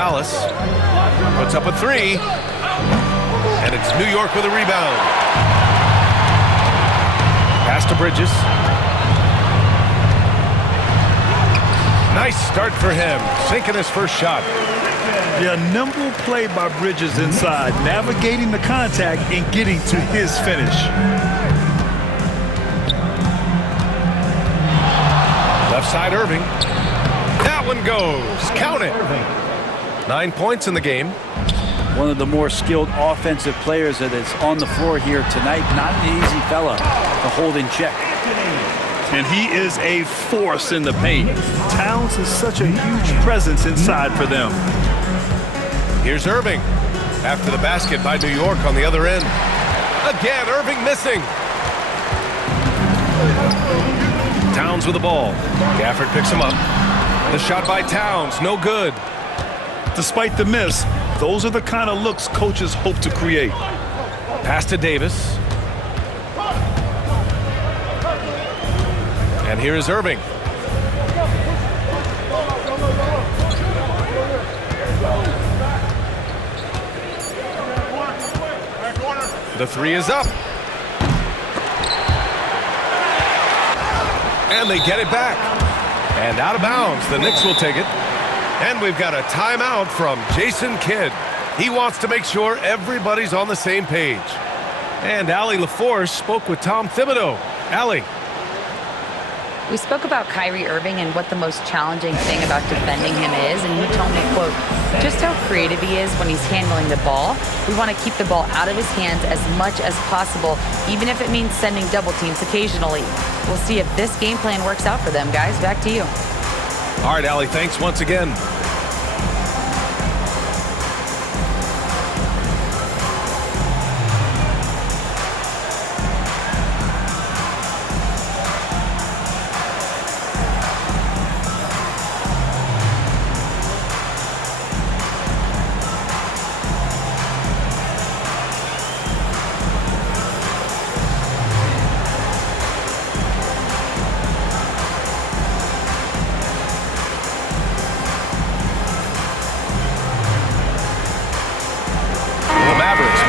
Dallas. Puts up a three. And it's New York with a rebound. Pass to Bridges. Nice start for him, sinking his first shot. Yeah, nimble play by Bridges inside, navigating the contact and getting to his finish. Left side, Irving. That one goes. Count it. 9 points in the game. One of the more skilled offensive players that is on the floor here tonight. Not an easy fella to hold in check. And he is a force in the paint. Towns is such a huge presence inside for them. Here's Irving. After the basket by New York on the other end. Again, Irving missing. Towns with the ball. Gafford picks him up. The shot by Towns, no good. Despite the miss, those are the kind of looks coaches hope to create. Pass to Davis. And here is Irving. The three is up. And they get it back. And out of bounds, the Knicks will take it. And we've got a timeout from Jason Kidd. He wants to make sure everybody's on the same page. And Allie LaForce spoke with Tom Thibodeau. Allie. We spoke about Kyrie Irving and what the most challenging thing about defending him is, and he told me, quote, just how creative he is when he's handling the ball. We want to keep the ball out of his hands as much as possible, even if it means sending double teams occasionally. We'll see if this game plan works out for them, guys. Back to you. All right, Allie, thanks once again.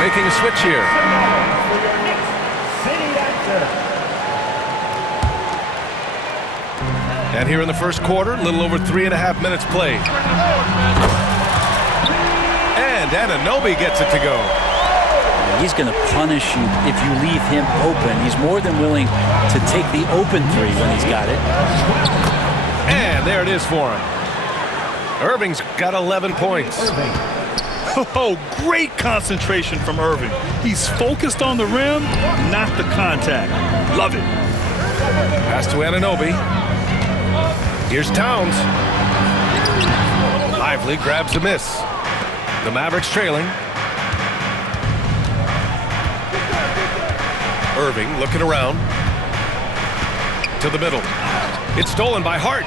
Making a switch here. And here in the first quarter, a little over 3.5 minutes played. And Anunoby gets it to go. He's going to punish you if you leave him open. He's more than willing to take the open three when he's got it. And there it is for him. Irving's got 11 points. Oh, great concentration from Irving. He's focused on the rim, not the contact. Love it. Pass to Anunoby. Here's Towns. Lively grabs the miss. The Mavericks trailing. Irving looking around. To the middle. It's stolen by Hart.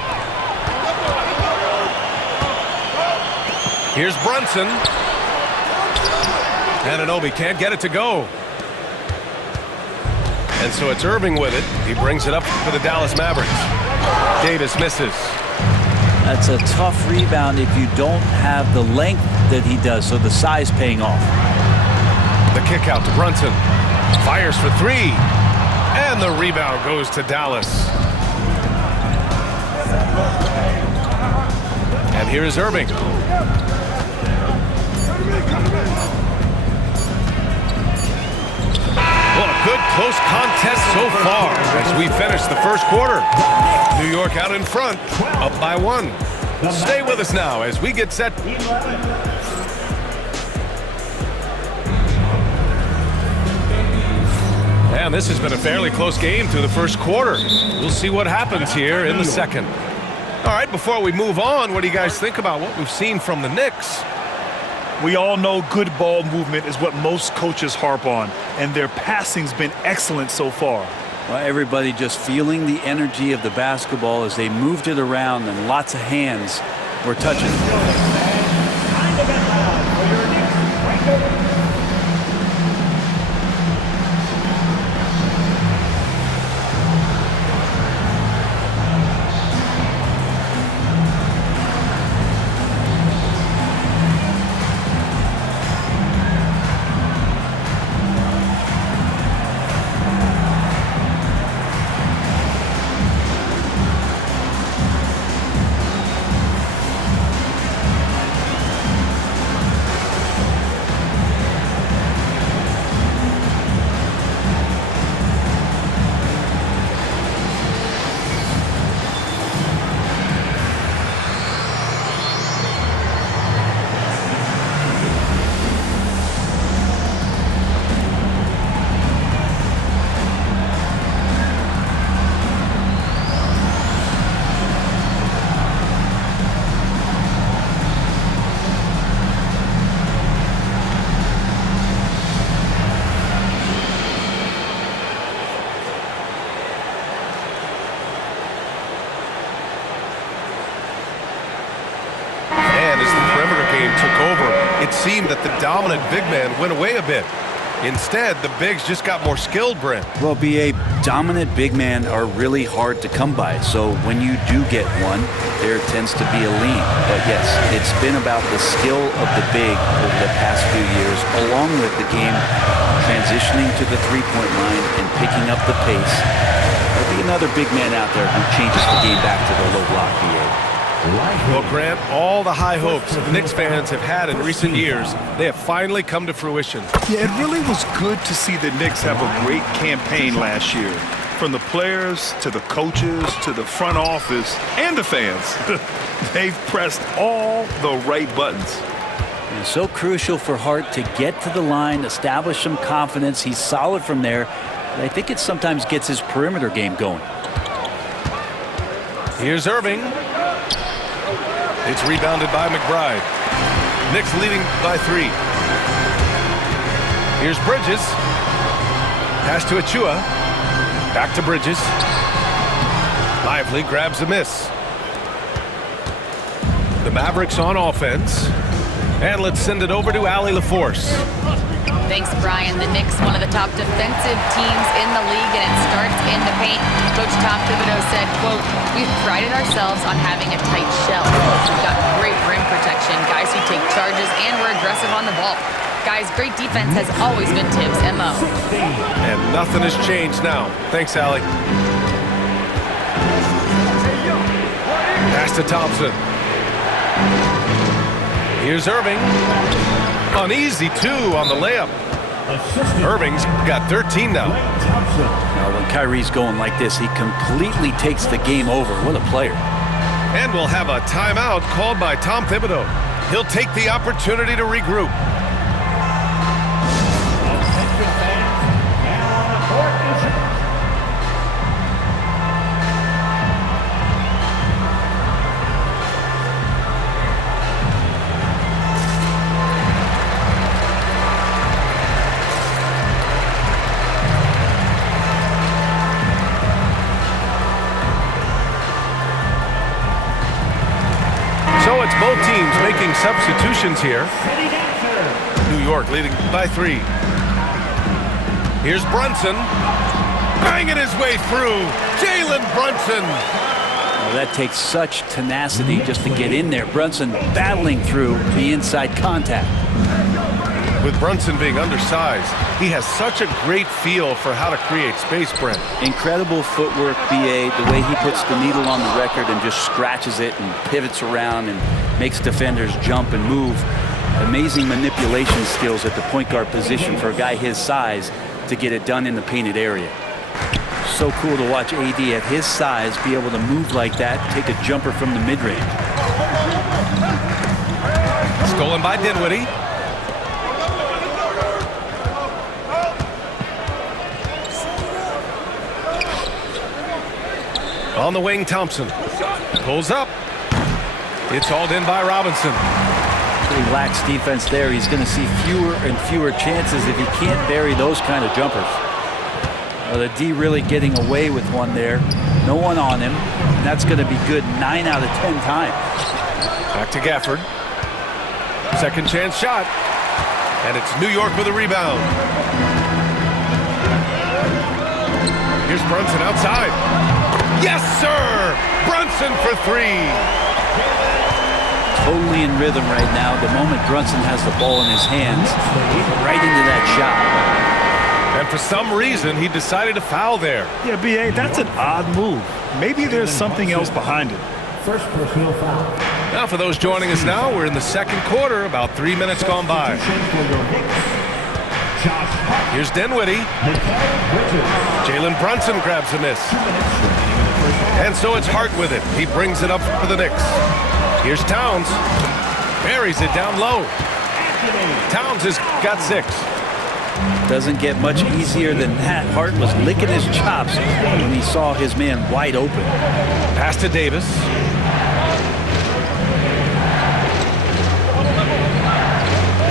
Here's Brunson. Anunoby can't get it to go. And so it's Irving with it. He brings it up for the Dallas Mavericks. Davis misses. That's a tough rebound if you don't have the length that he does, so the size paying off. The kick out to Brunson. Fires for three. And the rebound goes to Dallas. And here is Irving. Well, a good close contest so far as we finish the first quarter. New York out in front, up by 1. Stay with us now as we get set. And this has been a fairly close game through the first quarter. We'll see what happens here in the second. All right, before we move on, what do you guys think about what we've seen from the Knicks? We all know good ball movement is what most coaches harp on, and their passing's been excellent so far. Well, everybody just feeling the energy of the basketball as they moved it around, and lots of hands were touching it. seem that the dominant big man went away a bit. Instead, the bigs just got more skilled, Brent. Well, BA, dominant big men are really hard to come by. So when you do get one, there tends to be a lean. But yes, it's been about the skill of the big over the past few years, along with the game transitioning to the three-point line and picking up the pace. There'll be another big man out there who changes the game back to the low block, BA. Well, Grant, all the high hopes the Knicks fans have had in recent years, they have finally come to fruition. Yeah, it really was good to see the Knicks have a great campaign last year. From the players to the coaches to the front office and the fans. They've pressed all the right buttons. And so crucial for Hart to get to the line, establish some confidence. He's solid from there. But I think it sometimes gets his perimeter game going. Here's Irving. It's rebounded by McBride. Knicks leading by 3. Here's Bridges. Pass to Achua. Back to Bridges. Lively grabs a miss. The Mavericks on offense. And let's send it over to Allie LaForce. Thanks, Brian. The Knicks, one of the top defensive teams in the league, and it starts in the paint. Coach Tom Thibodeau said, quote, "We've prided ourselves on having a tight shell. We've got great rim protection, guys who take charges, and we're aggressive on the ball. Guys, great defense has always been Tibbs' MO." And nothing has changed now. Thanks, Allie. Pass to Thompson. Here's Irving. An easy 2 on the layup. Irving's got 13 now. Now, when Kyrie's going like this, he completely takes the game over. What a player. And we'll have a timeout called by Tom Thibodeau. He'll take the opportunity to regroup. So it's both teams making substitutions here. New York leading by 3. Here's Brunson. Banging his way through. Jalen Brunson. Well, that takes such tenacity just to get in there. Brunson battling through the inside contact. With Brunson being undersized, he has such a great feel for how to create space, Brent. Incredible footwork, BA, the way he puts the needle on the record and just scratches it and pivots around and makes defenders jump and move. Amazing manipulation skills at the point guard position for a guy his size to get it done in the painted area. So cool to watch AD at his size be able to move like that, take a jumper from the mid-range. Stolen by Dinwiddie. On the wing, Thompson pulls up. It's hauled in by Robinson. Pretty lax defense there. He's going to see fewer and fewer chances if he can't bury those kind of jumpers. Well, the D really getting away with one there. No one on him. And that's going to be good 9 out of 10 times. Back to Gafford. Second chance shot. And it's New York with a rebound. Here's Brunson outside. Yes, sir! Brunson for 3. Totally in rhythm right now. The moment Brunson has the ball in his hands, right into that shot. And for some reason, he decided to foul there. Yeah, BA, that's an odd move. Maybe there's something else behind it. First personal foul. Now for those joining us now, we're in the second quarter, about 3 minutes gone by. Here's Dinwiddie. Jalen Brunson grabs a miss. And so it's Hart with it. He brings it up for the Knicks. Here's Towns. Buries it down low. Towns has got 6. Doesn't get much easier than that. Hart was licking his chops when he saw his man wide open. Pass to Davis.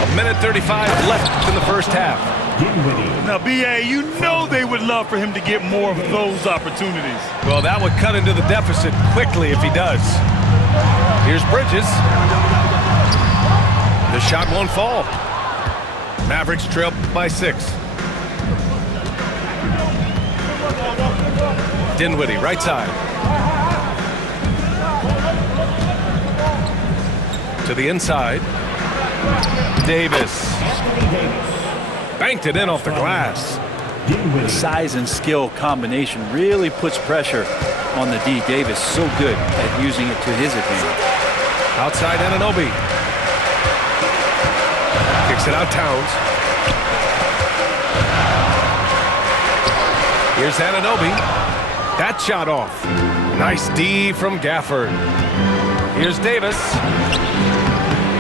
A minute 35 left in the first half. Now, BA, you know they would love for him to get more of those opportunities. Well, that would cut into the deficit quickly if he does. Here's Bridges. The shot won't fall. Mavericks trail by 6. Dinwiddie, right side. To the inside. Davis. Banked it in off the glass. The size and skill combination really puts pressure on the D. Davis, so good at using it to his advantage. Outside Anunoby. Kicks it out Towns. Here's Anunoby. That shot off. Nice D from Gafford. Here's Davis.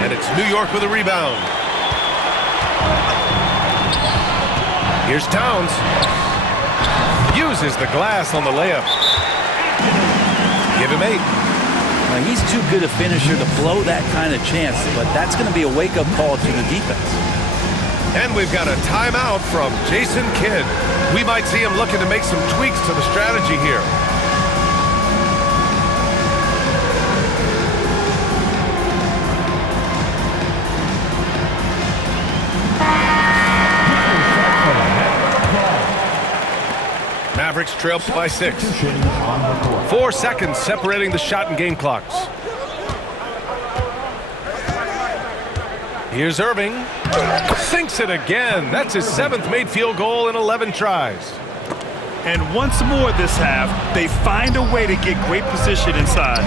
And it's New York with a rebound. Here's Towns. Uses the glass on the layup. Give him 8. Now, he's too good a finisher to blow that kind of chance, but that's going to be a wake-up call to the defense. And we've got a timeout from Jason Kidd. We might see him looking to make some tweaks to the strategy here. Mavericks trail by 6. 4 seconds separating the shot and game clocks. Here's Irving. Sinks it again. That's his 7th made field goal in 11 tries. And once more this half, they find a way to get great position inside.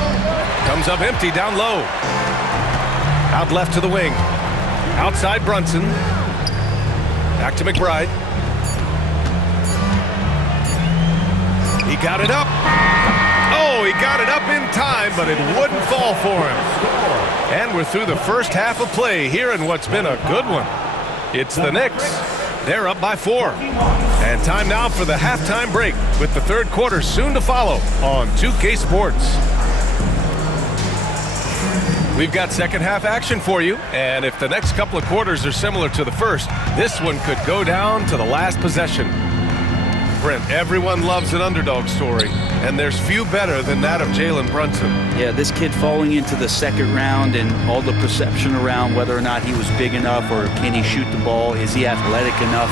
Comes up empty down low. Out left to the wing. Outside Brunson. Back to McBride. He got it up. Oh, he got it up in time, but it wouldn't fall for him. And we're through the first half of play here in what's been a good one. It's the Knicks. They're up by 4. And time now for the halftime break with the third quarter soon to follow on 2K Sports. We've got second half action for you, and if the next couple of quarters are similar to the first, this one could go down to the last possession. Brent, everyone loves an underdog story, and there's few better than that of Jalen Brunson. Yeah, this kid falling into the second round and all the perception around whether or not he was big enough or can he shoot the ball, is he athletic enough?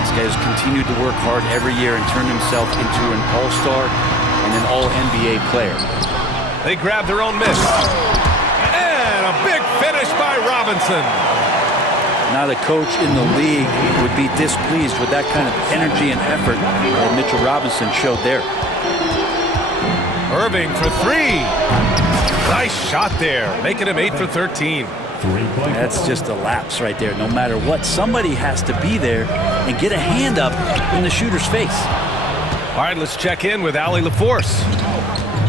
This guy has continued to work hard every year and turned himself into an all-star and an all-NBA player. They grab their own miss. And a big finish by Robinson. Not a coach in the league would be displeased with that kind of energy and effort that Mitchell Robinson showed there. Irving for 3. Nice shot there, making him 8 for 13. That's just a lapse right there. No matter what, somebody has to be there and get a hand up in the shooter's face. All right, let's check in with Allie LaForce.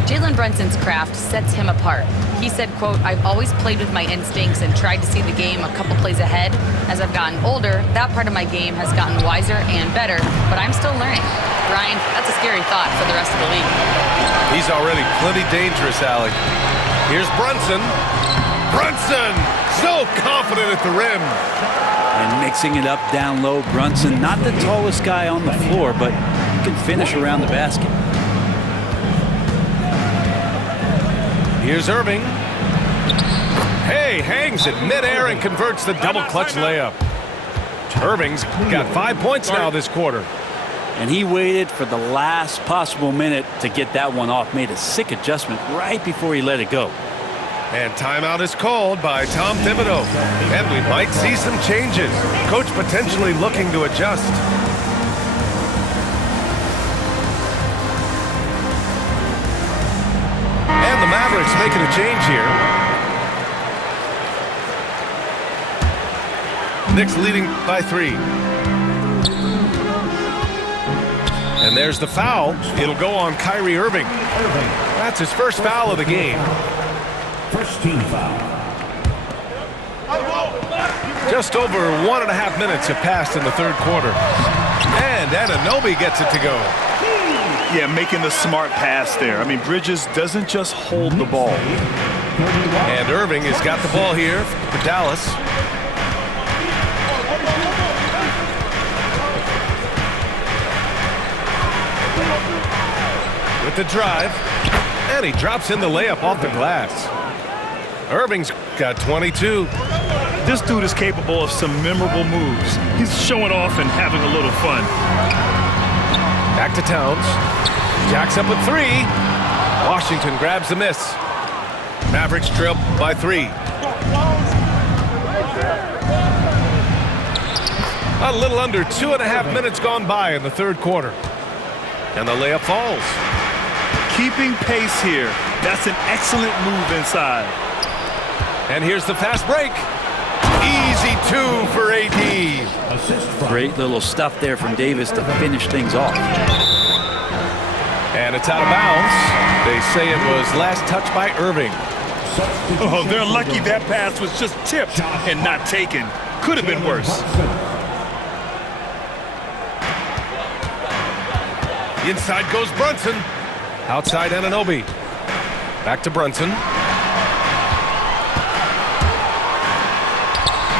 Jalen Brunson's craft sets him apart. He said, quote, "I've always played with my instincts and tried to see the game a couple plays ahead. As I've gotten older, that part of my game has gotten wiser and better, but I'm still learning." Ryan, that's a scary thought for the rest of the league. He's already plenty dangerous, Allie. Here's Brunson. Brunson, so confident at the rim. And mixing it up down low, Brunson, not the tallest guy on the floor, but he can finish around the basket. Here's Irving. Hey, hangs it midair and converts the double clutch layup. Irving's got 5 points now this quarter. And he waited for the last possible minute to get that one off. Made a sick adjustment right before he let it go. And timeout is called by Tom Thibodeau. And we might see some changes. Coach potentially looking to adjust. And the Mavericks making a change here. Knicks leading by 3. And there's the foul. It'll go on Kyrie Irving. That's his first foul of the game. First team foul. Just over 1.5 minutes have passed in the third quarter. And Anunoby gets it to go. Yeah, making the smart pass there. I mean, Bridges doesn't just hold the ball. And Irving has got the ball here for Dallas. With the drive. And he drops in the layup off the glass. Irving's got 22. This dude is capable of some memorable moves. He's showing off and having a little fun. Back to Towns. Jacks up with 3. Washington grabs the miss. Mavericks trail by 3. A little under 2.5 minutes gone by in the third quarter. And the layup falls. Keeping pace here. That's an excellent move inside. And here's the fast break. Easy 2 for AD. Assist from Great little stuff there from Davis to finish things off. And it's out of bounds. They say it was last touched by Irving. Oh, they're lucky that pass was just tipped and not taken. Could have been worse. Inside goes Brunson. Outside Anunoby. Back to Brunson.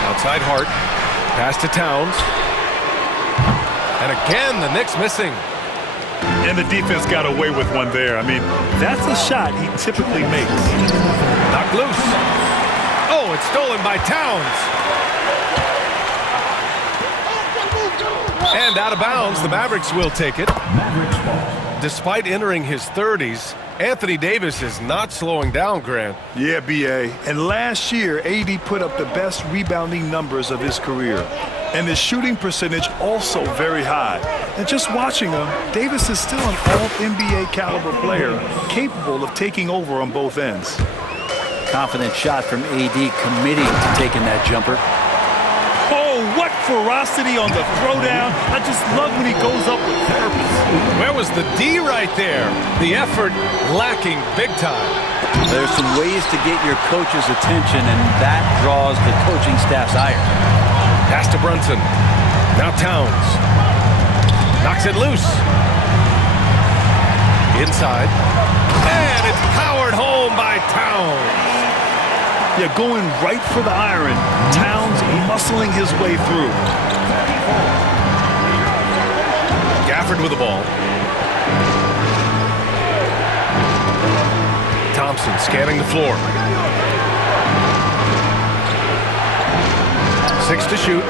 Outside Hart. Pass to Towns. And again, the Knicks missing. And the defense got away with one there. I mean, that's a shot he typically makes. Knocked loose. Oh, it's stolen by Towns. And out of bounds, the Mavericks will take it. Mavericks ball. Despite entering his 30s, Anthony Davis is not slowing down, Grant. Yeah, B.A. And last year, AD put up the best rebounding numbers of his career. And his shooting percentage also very high. And just watching him, Davis is still an all-NBA caliber player, capable of taking over on both ends. Confident shot from AD, committing to taking that jumper. Oh, what ferocity on the throwdown. I just love when he goes up with purpose. Where was the D right there? The effort lacking big time. There's some ways to get your coach's attention, and that draws the coaching staff's ire. Pass to Brunson. Now Towns. Knocks it loose. Inside. And it's powered home by Towns. Yeah, going right for the iron. Towns muscling his way through. Gafford with the ball. Thompson scanning the floor. 6 to shoot.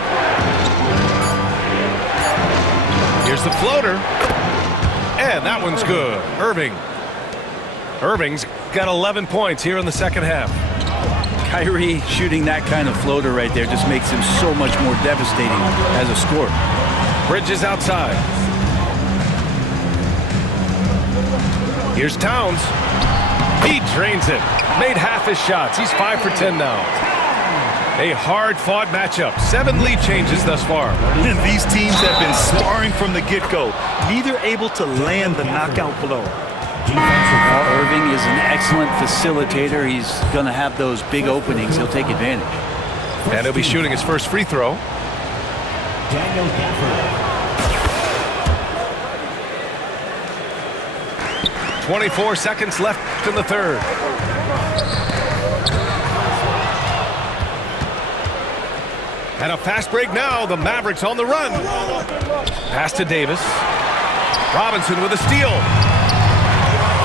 Here's the floater. And that one's good. Irving's got 11 points here in the second half. Kyrie shooting that kind of floater right there just makes him so much more devastating as a scorer. Bridges outside. Here's Towns. He drains it. Made half his shots. He's 5 for 10 now. A hard-fought matchup. 7 lead changes thus far. And these teams have been sparring from the get-go. Neither able to land the knockout blow. Irving is an excellent facilitator. He's going to have those big openings. He'll take advantage. And he'll be shooting his first free throw. Daniel Gafford. 24 seconds left in the third. And a fast break now. The Mavericks on the run. Pass to Davis. Robinson with a steal.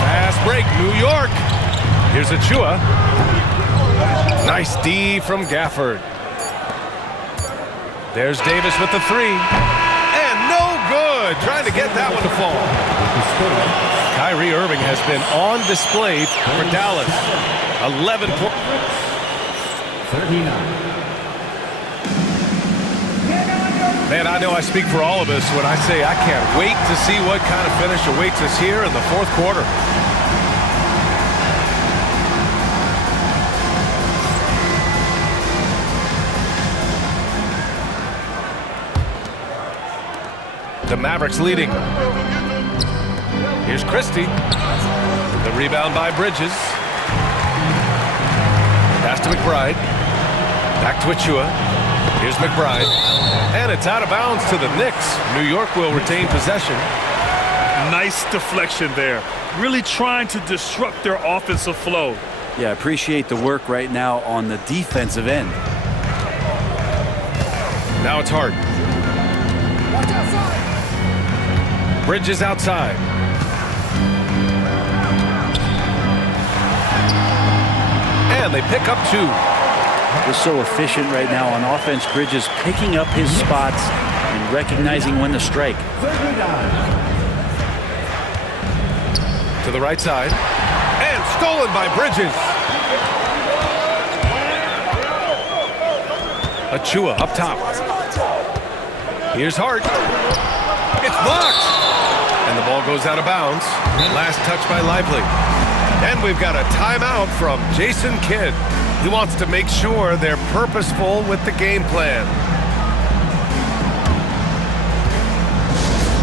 Fast break, New York. Here's Achua. Nice D from Gafford. There's Davis with the 3. And no good. Trying to get that one to fall. Kyrie Irving has been on display for Dallas. 11 points. 39. Man, I know I speak for all of us when I say I can't wait to see what kind of finish awaits us here in the fourth quarter. The Mavericks leading. Here's Christie. The rebound by Bridges. Pass to McBride. Back to Achua. Here's McBride. And it's out of bounds to the Knicks. New York will retain possession. Nice deflection there. Really trying to disrupt their offensive flow. Yeah, appreciate the work right now on the defensive end. Now it's Hart. Bridges outside. And they pick up 2. Just so efficient right now on offense. Bridges picking up his spots and recognizing when to strike. To the right side. And stolen by Bridges. Achua up top. Here's Hart. It's blocked. And the ball goes out of bounds. Last touch by Lively. And we've got a timeout from Jason Kidd. He wants to make sure they're purposeful with the game plan.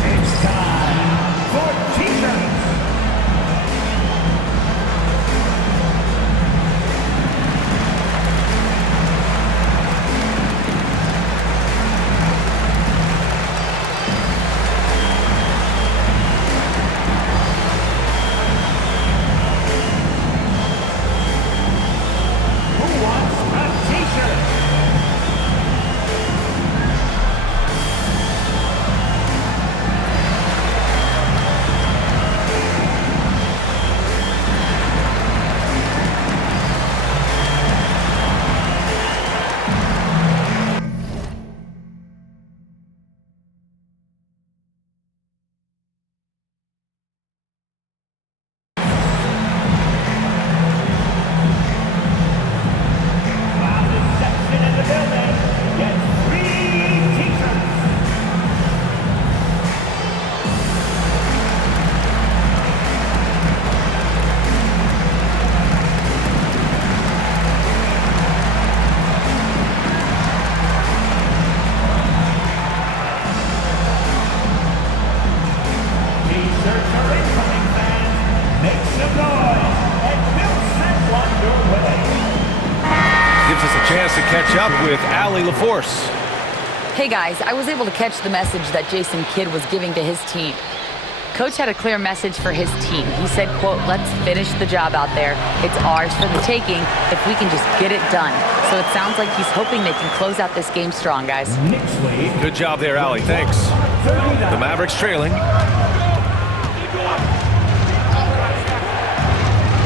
It's time for T-shirts. Chance to catch up with Allie LaForce. Hey guys, I was able to catch the message that Jason Kidd was giving to his team. Coach had a clear message for his team. He said, quote, let's finish the job out there. It's ours for the taking if we can just get it done. So it sounds like he's hoping they can close out this game strong, guys. Good job there, Allie. Thanks. The Mavericks trailing.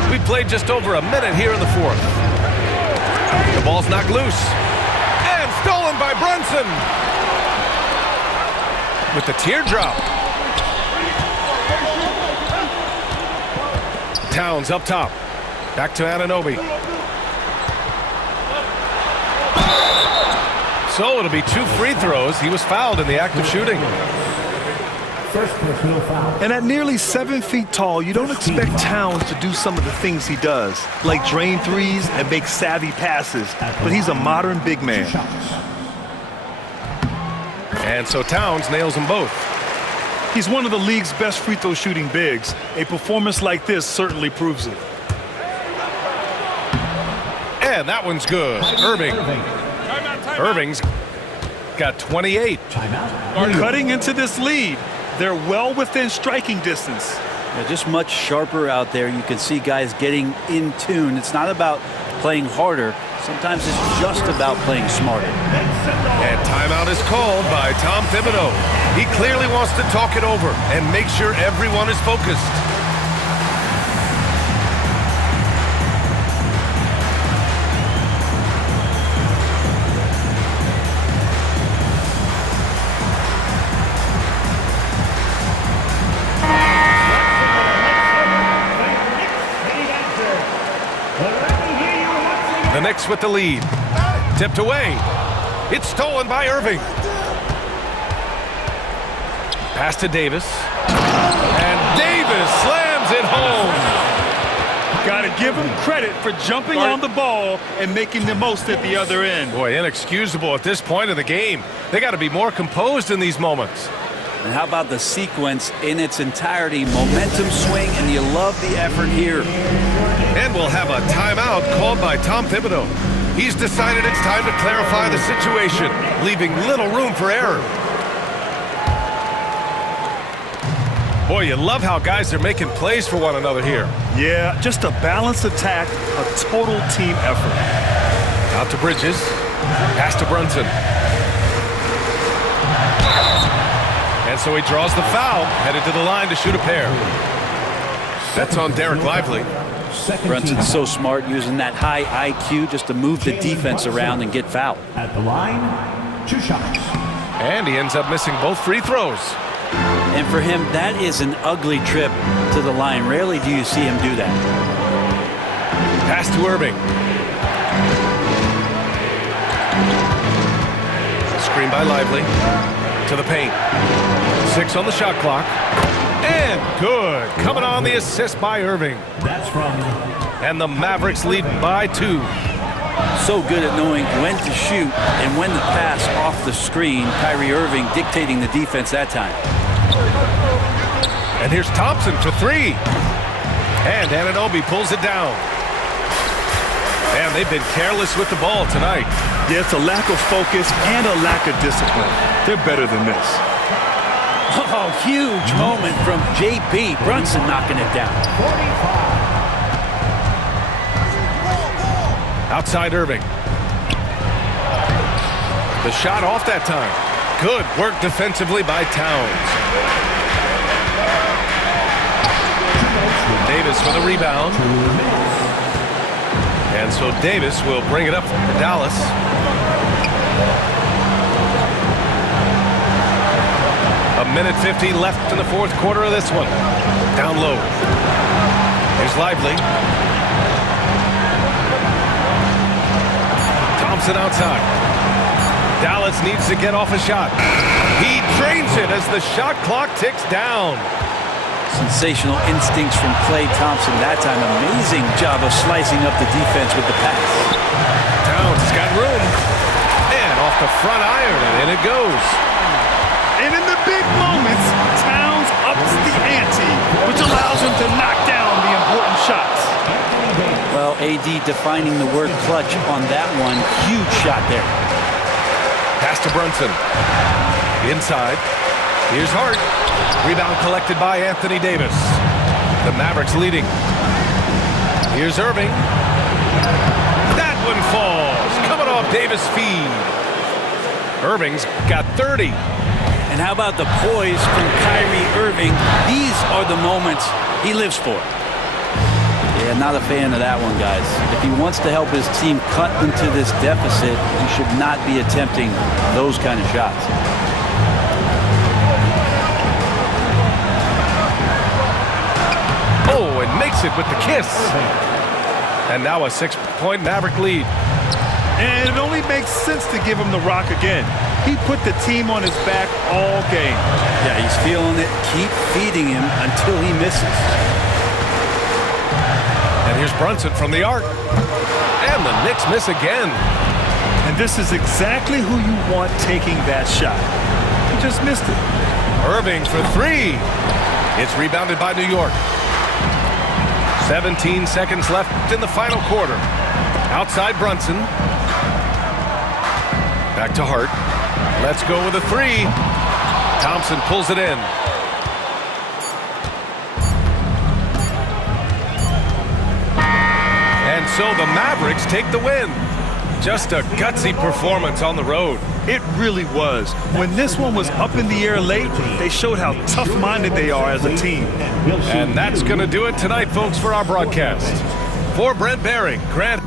We played just over a minute here in the fourth. The ball's knocked loose. And stolen by Brunson. With the teardrop. Towns up top. Back to Anunoby. So it'll be 2 free throws. He was fouled in the act of shooting. First personal foul. And at nearly 7 feet tall, you don't expect Towns to do some of the things he does, like drain threes and make savvy passes. But he's a modern big man. And so Towns nails them both. He's one of the league's best free throw shooting bigs. A performance like this certainly proves it. And that one's good. Irving's got 28. Cutting into this lead. They're well within striking distance. Yeah, just much sharper out there. You can see guys getting in tune. It's not about playing harder. Sometimes it's just about playing smarter. And timeout is called by Tom Thibodeau. He clearly wants to talk it over and make sure everyone is focused. The Knicks with the lead. Tipped away. It's stolen by Irving. Pass to Davis. And Davis slams it home. Got to give him credit for jumping on the ball and making the most at the other end. Boy, inexcusable at this point of the game. They got to be more composed in these moments. And how about the sequence in its entirety? Momentum swing, and you love the effort here. And we'll have a timeout called by Tom Thibodeau. He's decided it's time to clarify the situation, leaving little room for error. Boy, you love how guys are making plays for one another here. Yeah, just a balanced attack, a total team effort. Out to Bridges. Pass to Brunson. And so he draws the foul, headed to the line to shoot a pair. That's on Derek Lively. Second Brunson's team so smart using that high IQ just to move the defense around and get fouled. at the line, 2 shots. And he ends up missing both free throws. And for him, that is an ugly trip to the line. Rarely do you see him do that. Pass to Irving. Screen by Lively. To the paint. 6 on the shot clock. And good. Coming on the assist by Irving. That's from And the Mavericks lead by 2. So good at knowing when to shoot and when to pass off the screen. Kyrie Irving dictating the defense that time. And here's Thompson for 3. And Anunoby pulls it down. And they've been careless with the ball tonight. Yeah, it's a lack of focus and a lack of discipline. They're better than this. Oh, huge moment from JB. Brunson knocking it down. 45. Outside Irving. The shot off that time. Good work defensively by Towns. Davis for the rebound. And so Davis will bring it up to Dallas. A minute 50 left in the 4th quarter of this one. Down low. Here's Lively. Thompson outside. Dallas needs to get off a shot. He drains it as the shot clock ticks down. Sensational instincts from Klay Thompson that time. Amazing job of slicing up the defense with the pass. Towns has got room. And off the front iron, and in it goes. And in the big moments, Towns ups the ante, which allows him to knock down the important shots. Well, AD defining the word clutch on that one. Huge shot there. Pass to Brunson. Inside. Here's Hart. Rebound collected by Anthony Davis. The Mavericks leading. Here's Irving. That one falls. Coming off Davis' feed. Irving's got 30. And how about the poise from Kyrie Irving? These are the moments he lives for. Yeah, not a fan of that one, guys. If he wants to help his team cut into this deficit, he should not be attempting those kind of shots. Oh, and makes it with the kiss. And now a 6-point Maverick lead. And it only makes sense to give him the rock again. He put the team on his back all game. Yeah, he's feeling it. Keep feeding him until he misses. And here's Brunson from the arc. And the Knicks miss again. And this is exactly who you want taking that shot. He just missed it. Irving for 3. It's rebounded by New York. 17 seconds left in the final quarter. Outside Brunson. Back to Hart. Let's go with a 3. Thompson pulls it in. And so the Mavericks take the win. Just a gutsy performance on the road. It really was. When this one was up in the air late, they showed how tough-minded they are as a team. And that's going to do it tonight, folks, for our broadcast. For Brent Barry, Grant